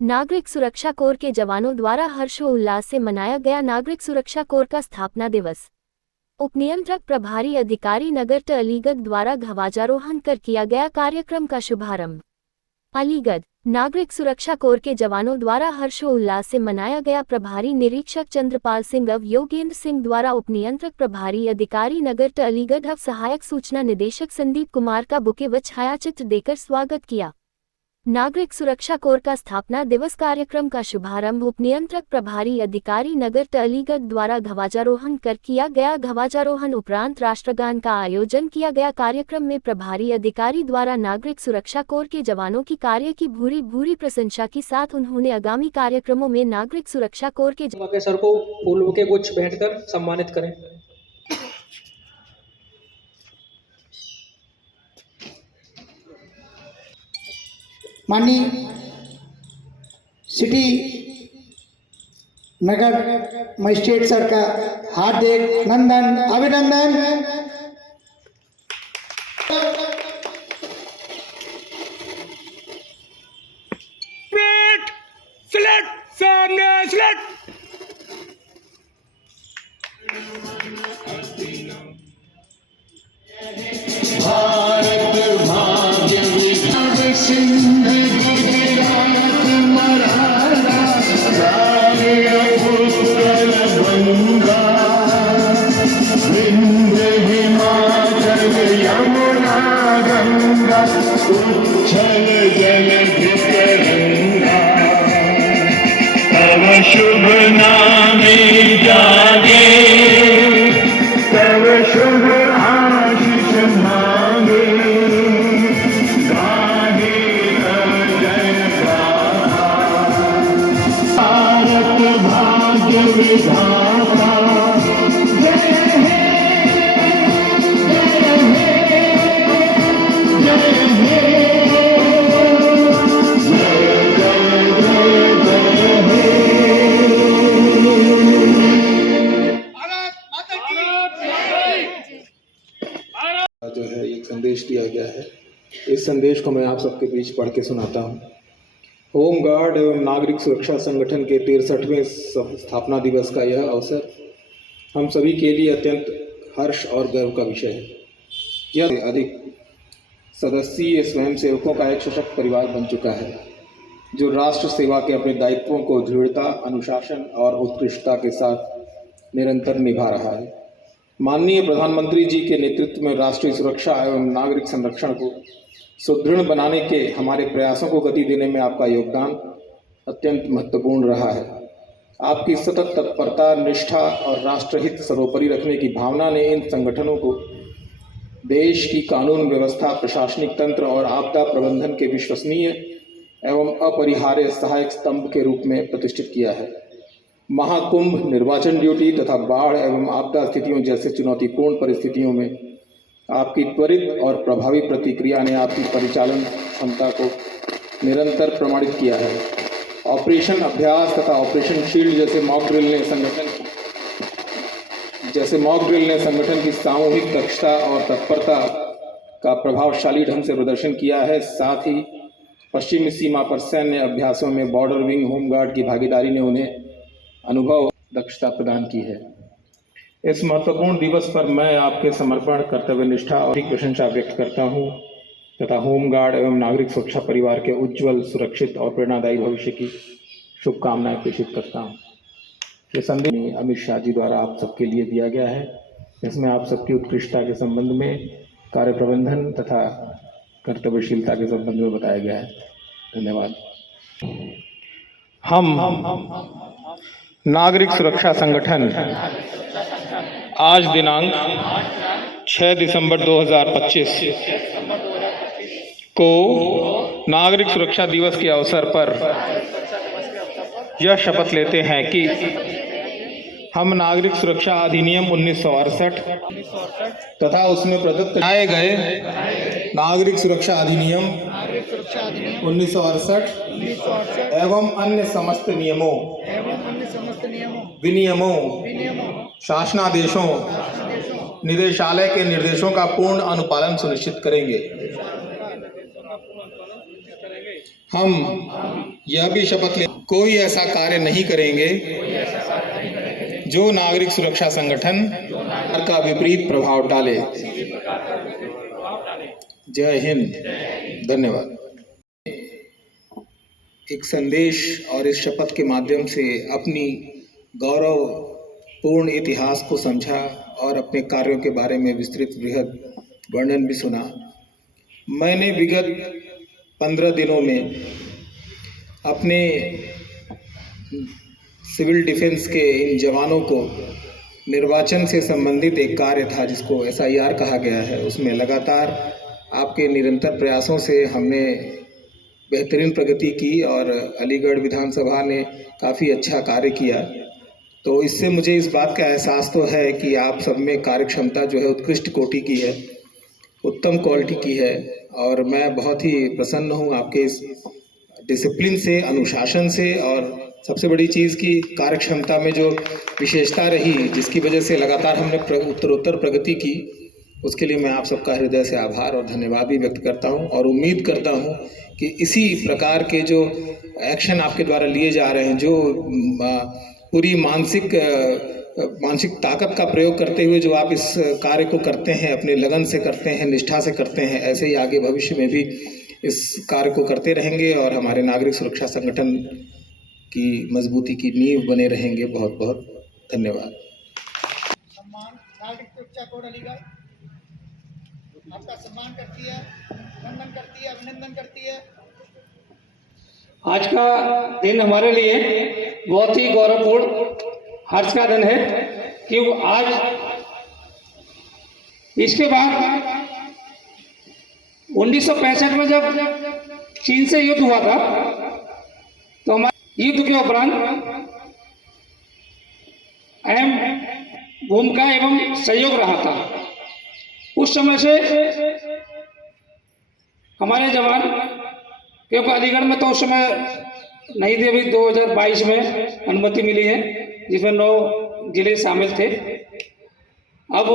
नागरिक सुरक्षा कोर के जवानों द्वारा हर्षोल्लास से मनाया गया नागरिक सुरक्षा कोर का स्थापना दिवस। उपनियंत्रक प्रभारी अधिकारी नगर ट अलीगढ़ द्वारा ध्वजारोहण कर किया गया कार्यक्रम का शुभारंभ। अलीगढ़ नागरिक सुरक्षा कोर के जवानों द्वारा हर्षोल्लास से मनाया गया प्रभारी निरीक्षक चंद्रपाल सिंह अव योगेंद्र सिंह द्वारा उपनियंत्रक प्रभारी अधिकारी नगर ट अलीगढ़ अव सहायक सूचना निदेशक संदीप कुमार का बुके व छायाचित्र देकर स्वागत किया। नागरिक सुरक्षा कोर का स्थापना दिवस कार्यक्रम का शुभारंभ उपनियंत्रक प्रभारी अधिकारी नगर ट अलीगढ़ द्वारा ध्वजारोहण कर किया गया। ध्वजारोहण उपरांत राष्ट्रगान का आयोजन किया गया। कार्यक्रम में प्रभारी अधिकारी द्वारा नागरिक सुरक्षा कोर के जवानों की कार्य की भूरी प्रशंसा के साथ उन्होंने आगामी कार्यक्रमों में नागरिक सुरक्षा कोर के सर को फूल के गुच्छ भेंटकर सम्मानित करें। माननीय सिटी नगर मजिस्ट्रेट सर का हार्दिक नंदन अभिनंदन। सामने स्लेट। शुभ नामे जागे तब शुभ आशीष मांगे गाहे जय भारत भाग्य विधाता जय हे जो है एक संदेश दिया गया है। इस संदेश को मैं आप सबके बीच पढ़ के सुनाता हूँ। होमगार्ड एवं नागरिक सुरक्षा संगठन के 63वें स्थापना दिवस का यह अवसर हम सभी के लिए अत्यंत हर्ष और गर्व का विषय है। यह अधिक सदस्यीय स्वयंसेवकों का एक सशक्त परिवार बन चुका है, जो राष्ट्र सेवा के अपने दायित्वों को दृढ़ता, अनुशासन और उत्कृष्टता के साथ निरंतर निभा रहा है। माननीय प्रधानमंत्री जी के नेतृत्व में राष्ट्रीय सुरक्षा एवं नागरिक संरक्षण को सुदृढ़ बनाने के हमारे प्रयासों को गति देने में आपका योगदान अत्यंत महत्वपूर्ण रहा है। आपकी सतत तत्परता, निष्ठा और राष्ट्रहित सर्वोपरि रखने की भावना ने इन संगठनों को देश की कानून व्यवस्था, प्रशासनिक तंत्र और आपदा प्रबंधन के विश्वसनीय एवं अपरिहार्य सहायक स्तंभ के रूप में प्रतिष्ठित किया है। महाकुंभ, निर्वाचन ड्यूटी तथा बाढ़ एवं आपदा स्थितियों जैसे चुनौतीपूर्ण परिस्थितियों में आपकी त्वरित और प्रभावी प्रतिक्रिया ने आपकी परिचालन क्षमता को निरंतर प्रमाणित किया है। ऑपरेशन अभ्यास तथा ऑपरेशन शील्ड जैसे मॉक ड्रिल ने संगठन की सामूहिक दक्षता और तत्परता का प्रभावशाली ढंग से प्रदर्शन किया है। साथ ही पश्चिमी सीमा पर सैन्य अभ्यासों में बॉर्डर विंग होमगार्ड की भागीदारी ने उन्हें अनुभव दक्षता प्रदान की है। इस महत्वपूर्ण दिवस पर मैं आपके समर्पण, कर्तव्य निष्ठा और प्रशंसा व्यक्त करता हूं तथा होमगार्ड एवं नागरिक सुरक्षा परिवार के उज्जवल, सुरक्षित और प्रेरणादायी भविष्य की शुभकामनाएं प्रेषित करता हूं। ये संदेश अमित शाह जी द्वारा आप सबके लिए दिया गया है। इसमें आप सबकी उत्कृष्टता के संबंध में, कार्य प्रबंधन तथा कर्तव्यशीलता के संबंध में बताया गया है। धन्यवाद। हम नागरिक सुरक्षा संगठन आज दिनांक 6 दिसंबर 2025 को नागरिक सुरक्षा दिवस के अवसर पर यह शपथ लेते हैं कि हम नागरिक सुरक्षा अधिनियम 1968 तथा उसमें प्रदत्त लाए गए नागरिक सुरक्षा अधिनियम 1968 एवं अन्य समस्त नियमों, विनियमों, शासनादेशों, निदेशालय के निर्देशों का पूर्ण अनुपालन सुनिश्चित करेंगे। हम यह भी शपथ ले कोई ऐसा कार्य नहीं करेंगे जो नागरिक सुरक्षा संगठन का विपरीत प्रभाव डाले। जय हिंद, धन्यवाद। एक संदेश और इस शपथ के माध्यम से अपनी गौरवपूर्ण इतिहास को समझा और अपने कार्यों के बारे में विस्तृत बृहद वर्णन भी सुना। मैंने विगत 15 दिनों में अपने सिविल डिफेंस के इन जवानों को निर्वाचन से संबंधित एक कार्य था जिसको SIR कहा गया है, उसमें लगातार आपके निरंतर प्रयासों से हमने बेहतरीन प्रगति की और अलीगढ़ विधानसभा ने काफ़ी अच्छा कार्य किया। तो इससे मुझे इस बात का एहसास तो है कि आप सब में कार्य क्षमता जो है उत्कृष्ट कोटि की है, उत्तम क्वालिटी की है और मैं बहुत ही प्रसन्न हूँ आपके इस डिसिप्लिन से, अनुशासन से और सबसे बड़ी चीज़ की कार्य क्षमता में जो विशेषता रही जिसकी वजह से लगातार हमने उत्तरोत्तर प्रगति की, उसके लिए मैं आप सबका हृदय से आभार और धन्यवाद भी व्यक्त करता हूं और उम्मीद करता हूं कि इसी प्रकार के जो एक्शन आपके द्वारा लिए जा रहे हैं, जो पूरी मानसिक ताकत का प्रयोग करते हुए जो आप इस कार्य को करते हैं, अपने लगन से करते हैं, निष्ठा से करते हैं, ऐसे ही आगे भविष्य में भी इस कार्य को करते रहेंगे और हमारे नागरिक सुरक्षा संगठन की मजबूती की नींव बने रहेंगे। बहुत बहुत धन्यवाद। सम्मान नागरिक सुरक्षा कोड अलीगढ़ आपका सम्मान करती है, वंदन करती है, अभिनंदन करती है। आज का दिन हमारे लिए बहुत ही गौरवपूर्ण हर्ष का दिन है क्योंकि आज इसके बाद 1965 में जब चीन से युद्ध हुआ था तो हमारे युद्ध के उपरांत अहम भूमिका एवं सहयोग रहा था। उस समय से हमारे जवान, क्योंकि अलीगढ़ में तो उस समय नहीं थी, अभी 2022 में अनुमति मिली है जिसमें 9 जिले शामिल थे। अब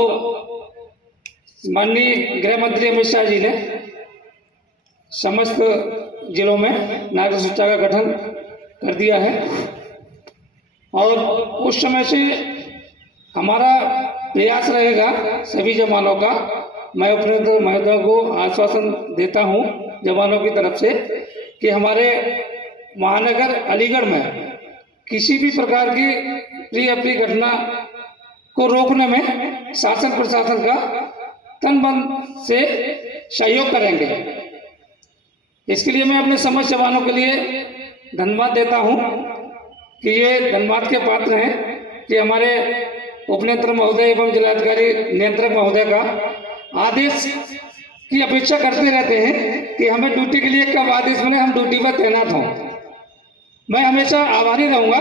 माननीय गृह मंत्री अमित शाह जी ने समस्त जिलों में नागरिक सुरक्षा का गठन कर दिया है और उस समय से हमारा प्रयास रहेगा सभी जवानों का। मैं अपने महोदयों को आश्वासन देता हूं जवानों की तरफ से कि हमारे महानगर अलीगढ़ में किसी भी प्रकार की प्री अप्रिय घटना को रोकने में शासन प्रशासन का तन मन से सहयोग करेंगे। इसके लिए मैं अपने समस्त जवानों के लिए धन्यवाद देता हूं कि ये धन्यवाद के पात्र हैं कि हमारे उपनियंत्रक महोदय एवं जिलाधिकारी नियंत्रक महोदय का आदेश की अपेक्षा करते रहते हैं कि हमें ड्यूटी के लिए कब आदेश मिले, हम ड्यूटी पर तैनात हों। मैं हमेशा आभारी रहूंगा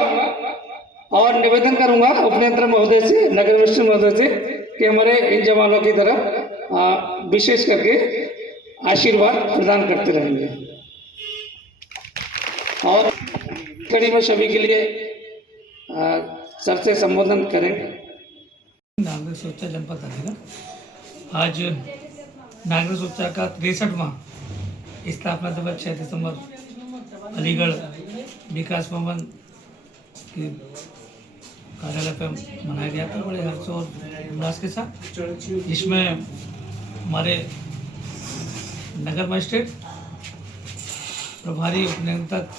और निवेदन करूंगा उपनियंत्रक महोदय से, नगर मिनिस्टर महोदय से कि हमारे इन जवानों की तरफ विशेष करके आशीर्वाद प्रदान करते रहेंगे। और कड़ी में सभी के लिए सर से संबोधन करेंगे। नागरिक सुरक्षा जनपद अलीगढ़ आज नागरिक सुरक्षा का 63वां स्थापना दिवस 6 दिसंबर अलीगढ़ विकास भवन के कार्यालय पर मनाया गया था बड़े हर्ष और उल्लास के साथ, जिसमें हमारे नगर मजिस्ट्रेट प्रभारी उपनियंत्रक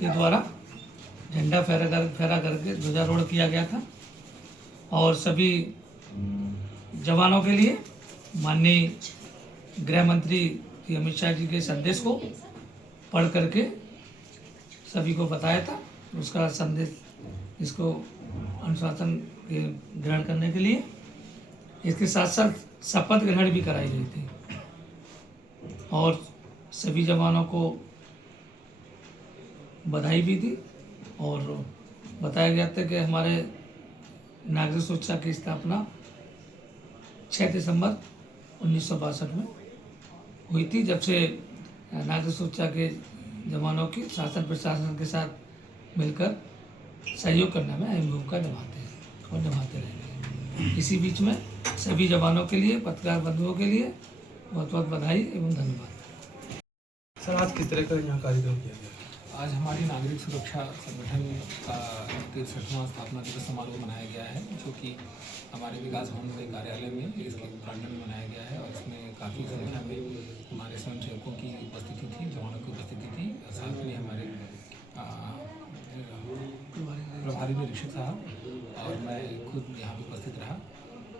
के द्वारा झंडा फहरा करके ध्वजारोहण किया गया था और सभी जवानों के लिए माननीय गृह मंत्री अमित शाह जी के संदेश को पढ़ करके सभी को बताया था। उसका संदेश इसको अनुशासन के ग्रहण करने के लिए इसके साथ साथ शपथ ग्रहण भी कराई गई थी और सभी जवानों को बधाई भी दी और बताया गया था कि हमारे नागरिक सुरक्षा की स्थापना 6 दिसंबर 1962 में हुई थी, जब से नागरिक सुरक्षा के जवानों की शासन प्रशासन के साथ मिलकर सहयोग करने में अहम भूमिका निभाते हैं और निभाते रहेंगे। इसी बीच में सभी जवानों के लिए, पत्रकार बंधुओं के लिए बहुत बहुत बधाई एवं धन्यवाद। सर आज किस तरह का यहाँ कार्यक्रम किया गया? आज हमारी नागरिक सुरक्षा संगठन का 63वां स्थापना दिवस समारोह मनाया गया है, जो कि हमारे विकास भवन में कार्यालय में इसके प्रांगण में मनाया गया है। और इसमें काफ़ी संख्या में हमारे स्वयंसेवकों की उपस्थिति थी, जवानों की उपस्थिति थी, साथ में हमारे प्रभारी निरीक्षक साहब और मैं खुद यहाँ पे उपस्थित रहा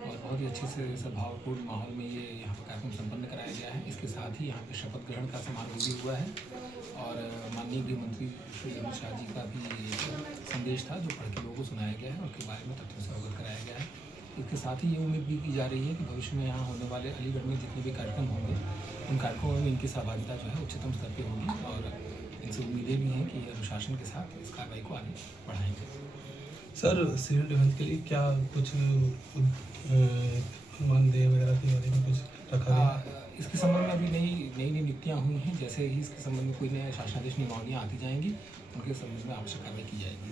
और बहुत ही अच्छे से सद्भावपूर्ण माहौल में ये यहाँ पर कार्यक्रम संपन्न कराया गया है। इसके साथ ही यहाँ पे शपथ ग्रहण का समारोह भी हुआ है और माननीय गृह मंत्री श्री अमित शाह जी का भी संदेश था, जो पढ़ के लोगों को सुनाया गया है और उनके बारे में तथ्यों से अवगत कराया गया है। इसके साथ ही ये उम्मीद भी की जा रही है कि भविष्य में यहाँ होने वाले अलीगढ़ में जितने भी कार्यक्रम होंगे, उन कार्यक्रमों में इनकी सहभागिता जो है उच्चतम स्तर पर होगी और इनसे उम्मीदें भी हैं कि अनुशासन के साथ इस कार्रवाई को आगे बढ़ाएंगे। सर सिविल डिफेंस के लिए क्या कुछ मानदेय वगैरह के बारे में कुछ रखा गया? इसके संबंध में अभी नई नियुक्तियाँ हुई हैं। जैसे ही इसके संबंध में कोई नए शासनादेश नियमावलियाँ आती जाएंगी, उनके संबंध में आवश्यक कार्रवाई की जाएगी।